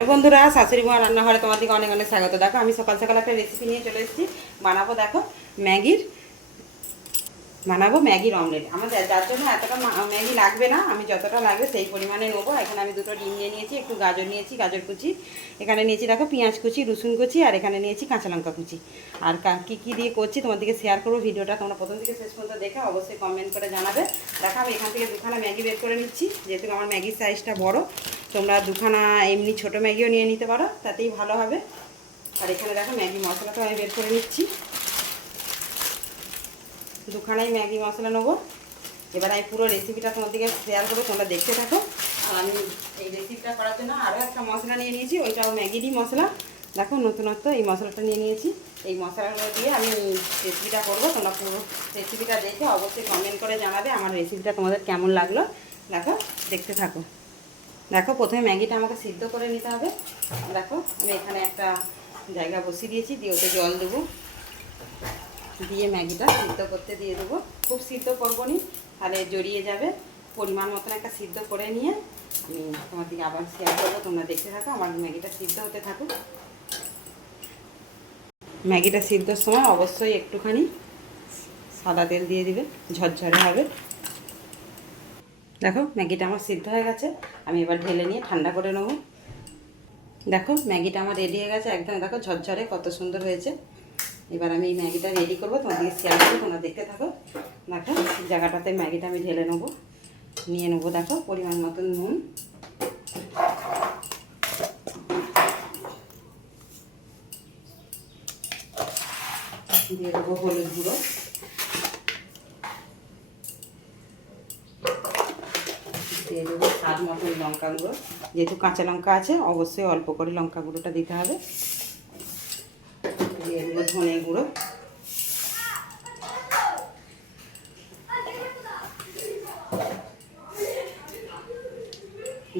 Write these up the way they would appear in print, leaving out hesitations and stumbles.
বন্ধুরা, শাশুড়ি মা রান্নাঘরে তোমাদেরকে অনেক অনেক স্বাগত। দেখো আমি সকাল সকাল একটা রেসিপি নিয়ে চলে এসেছি। বানাবো দেখো ম্যাগির অমলেট। আমাদের যার জন্য এতটা ম্যাগি লাগবে না, আমি যতটা লাগবে সেই পরিমাণে নেবো। এখানে আমি দুটো ডিম নিয়ে নিয়েছি, একটু গাজর নিয়েছি, গাজর কুচি, এখানে নিয়েছি দেখো পেঁয়াজ কুচি, রসুন কুচি, আর এখানে নিয়েছি কাঁচা লঙ্কা কুচি। আর কী কী দিয়ে করছি তোমাদেরকে শেয়ার করবো। ভিডিওটা তোমরা প্রথম থেকে শেষ পর্যন্ত দেখে অবশ্যই কমেন্ট করে জানাবে। দেখো আমি এখান থেকে দুখানা ম্যাগি বের করে নিচ্ছি, যেহেতু আমার ম্যাগির সাইজটা বড়। তোমরা দুখানা এমনি ছোটো ম্যাগিও নিয়ে নিতে পারো, তাতেই ভালো হবে। আর এখানে দেখো ম্যাগি মশলাটা আমি বের করে নিচ্ছি, দুখানাই ম্যাগি মশলা নেবো। এবার আমি পুরো রেসিপিটা তোমাদেরকে শেয়ার করবো, তোমরা দেখতে থাকো। আর আমি এই রেসিপিটা করার জন্য আরও একটা মশলা নিয়ে নিয়েছি, ওইটাও ম্যাগিরই মশলা। দেখো নতুনত্ব এই মশলাটা নিয়ে নিয়েছি। এই মশলাগুলো দিয়ে আমি রেসিপিটা করবো। তোমরা পুরো রেসিপিটা দেখে অবশ্যই কমেন্ট করে জানাবে আমার রেসিপিটা তোমাদের কেমন লাগলো। দেখো দেখতে থাকো। দেখো প্রথমে ম্যাগিটা আমাকে সিদ্ধ করে নিতে হবে। দেখো আমি এখানে একটা জায়গা বসিয়ে দিয়েছি, দিয়ে ওতে জল দেবো, দিয়ে ম্যাগিটা সিদ্ধ করতে দিয়ে দেবো। খুব সিদ্ধ করবো নি, তাহলে জড়িয়ে যাবে। পরিমাণ মতন একটা সিদ্ধ করে নিয়ে আমি তোমাদেরকে আবার শেয়ার করবো, তোমরা দেখতে থাকো। আমার ম্যাগিটা সিদ্ধ হতে থাকুক। ম্যাগিটা সিদ্ধর সময় অবশ্যই একটুখানি সাদা তেল দিয়ে দিবে, ঝরঝরে হবে। দেখো ম্যাগিটা আমার সিদ্ধ হয়ে গেছে, আমি এবার ঢেলে নিয়ে ঠান্ডা করে নেবো। দেখো ম্যাগিটা আমার রেডি হয়ে গেছে একদম, দেখো ঝরঝরে কত সুন্দর হয়েছে। এবার আমি এই ম্যাগিটা রেডি করবো, তোমাদেরকে শেয়ার করবো, তোমরা দেখতে থাকো। দেখো জায়গাটাতে ম্যাগিটা আমি ঢেলে নেবো, নিয়ে নেবো। দেখো পরিমাণ মতন নুন, দিয়ে দেবো হলুদ গুঁড়ো, দিয়ে দেবো স্বাদ মতন লঙ্কা গুঁড়ো। যেহেতু কাঁচা লঙ্কা আছে অবশ্যই অল্প করে লঙ্কা গুঁড়োটা দিতে হবে। দিয়ে দেবো ধনে গুঁড়ো,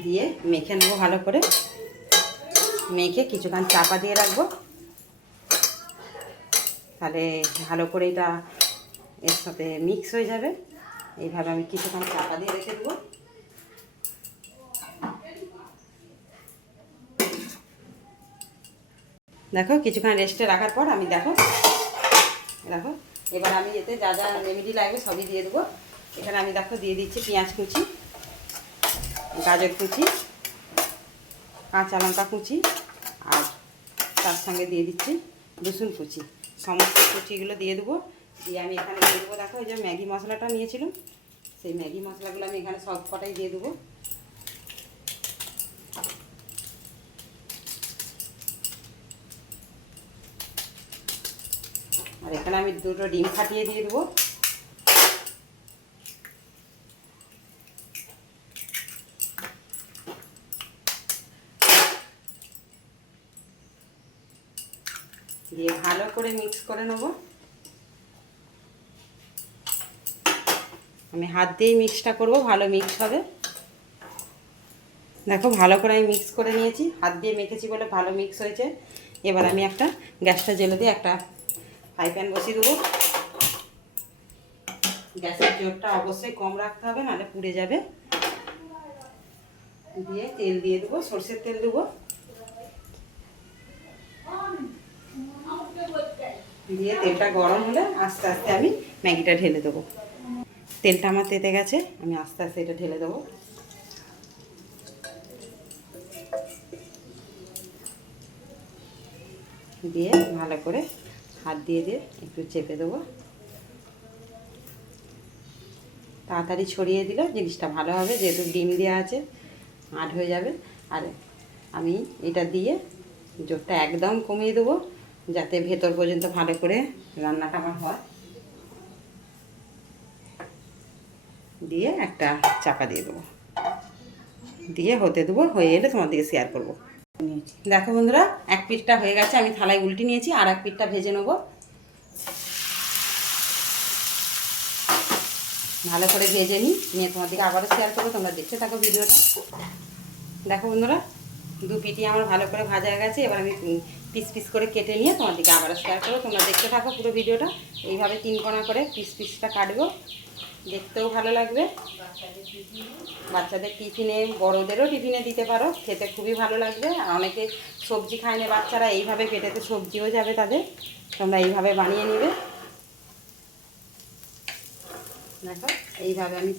দিয়ে মেখে নেবো ভালো করে। মেখে কিছুক্ষণ চাপা দিয়ে রাখবো, তাহলে ভালো করে এটা এর সাথে মিক্স হয়ে যাবে। এইভাবে আমি কিছুক্ষণ চাপা দিয়ে রেখে দেবো। দেখো কিছুক্ষণ রেস্টে রাখার পর আমি দেখো এবার আমি এতে যা যা রেমেডি লাগবে সবই দিয়ে দেবো। এখানে আমি দেখো দিয়ে দিচ্ছি পেঁয়াজ কুচি, গাজর কুচি, কাঁচা লঙ্কা কুচি, আর তার সঙ্গে দিয়ে দিচ্ছি রসুন কুচি। সমস্ত কুচিগুলো দিয়ে দেবো। দিয়ে আমি এখানে দিয়ে দেবো দেখো এই যে ম্যাগি মশলাটা নিয়েছিলাম, সেই ম্যাগি মশলাগুলো আমি এখানে সব কটাই দিয়ে দেবো। আর এখানে আমি দুটো ডিম ফাটিয়ে দিয়ে দেবো। দিয়ে ভালো করে মিক্স করে নেব। আমি হাত দিয়েই মিক্সটা করব, ভালো মিক্স হবে। দেখো ভালো করে আমি মিক্স করে নিয়েছি, হাত দিয়ে মেখেছি বলে ভালো মিক্স হয়েছে। এবার আমি একটা গ্যাসটা জ্বেলে দিয়ে একটা ফ্রাই প্যান বসিয়ে দেবো। গ্যাসের জোরটা অবশ্যই কম রাখতে হবে, নাহলে পুড়ে যাবে। দিয়ে তেল দিয়ে দেবো, সরষের তেল দেবো। দিয়ে তেলটা গরম হলে আস্তে আস্তে আমি ম্যাগিটা ঢেলে দেবো। তেলটা আমার তেতে গেছে, আমি আস্তে আস্তে এটা ঢেলে দেবো। দিয়ে ভালো করে হাত দিয়ে দিয়ে একটু চেপে দেবো। তাড়াতাড়ি ছড়িয়ে দিলে জিনিসটা ভালো হবে, যেহেতু ডিম দেওয়া আছে আট হয়ে যাবে। আর আমি এটা দিয়ে জোরটা একদম কমিয়ে দেবো, যাতে ভেতর পর্যন্ত ভালো করে রান্নাটা আমার হয়। দিয়ে একটা চাপা দিয়ে দেবো, দিয়ে হতে দেবো। হয়ে এলে তোমাদেরকে শেয়ার করবো। দেখো বন্ধুরা, এক পিঠটা হয়ে গেছে, আমি থালায় উল্টে নিয়েছি। আর এক পিঠটা ভেজে নেবো। ভালো করে ভেজে নিয়ে তোমাদেরকে আবারও শেয়ার করবো, তোমরা দেখতে থাকো ভিডিওটা। দেখো বন্ধুরা, দু পিঠি আমার ভালো করে ভাজা হয়ে গেছে। এবার আমি পিস পিস করে কেটে নিয়ে তোমাদেরকে আবারও শেয়ার করবো, তোমরা দেখতে থাকো পুরো ভিডিওটা। এইভাবে 3 কোণা করে পিসটা কাটবো। দেখতেও ভালো লাগবে, বাচ্চাদের টিফিনে, বড়োদেরও টিফিনে দিতে পারো, খেতে খুবই ভালো লাগবে। আর অনেকে সবজি খায় না বাচ্চারা, এইভাবে পেটেতে সবজিও যাবে তাদের, তোমরা এইভাবে বানিয়ে নেবে। দেখো এইভাবে আমি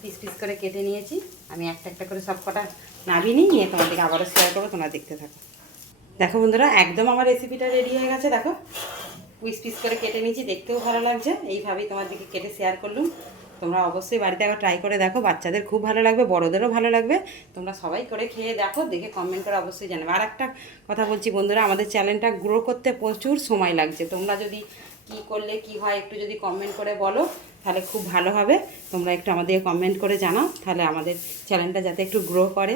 পিস পিস করে কেটে নিয়েছি। আমি একটা একটা করে সব কটা নাবিয়ে নিয়ে তোমাদেরকে আবারও শেয়ার করবো, তোমরা দেখতে থাকো। দেখো বন্ধুরা, একদম আমার রেসিপিটা রেডি হয়ে গেছে। দেখো পিস পিস করে কেটে নিয়েছি, দেখতেও ভালো লাগছে। এইভাবেই তোমাদেরকে কেটে শেয়ার করলাম। তোমরা অবশ্যই বাড়িতে একবার ট্রাই করে দেখো, বাচ্চাদের খুব ভালো লাগবে, বড়োদেরও ভালো লাগবে। তোমরা সবাই করে খেয়ে দেখো, দেখে কমেন্ট করে অবশ্যই জানাবে। আর একটা কথা বলছি বন্ধুরা, আমাদের চ্যানেলটা গ্রো করতে প্রচুর সময় লাগছে। তোমরা যদি কি করলে কি হয় একটু যদি কমেন্ট করে বলো তাহলে খুব ভালো হবে। তোমরা একটু আমাদের কমেন্ট করে জানাও, তাহলে আমাদের চ্যানেলটা যাতে একটু গ্রো করে,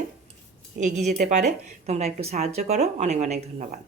এগিয়ে যেতে পারে। তোমরা একটু সাহায্য করো। অনেক অনেক ধন্যবাদ।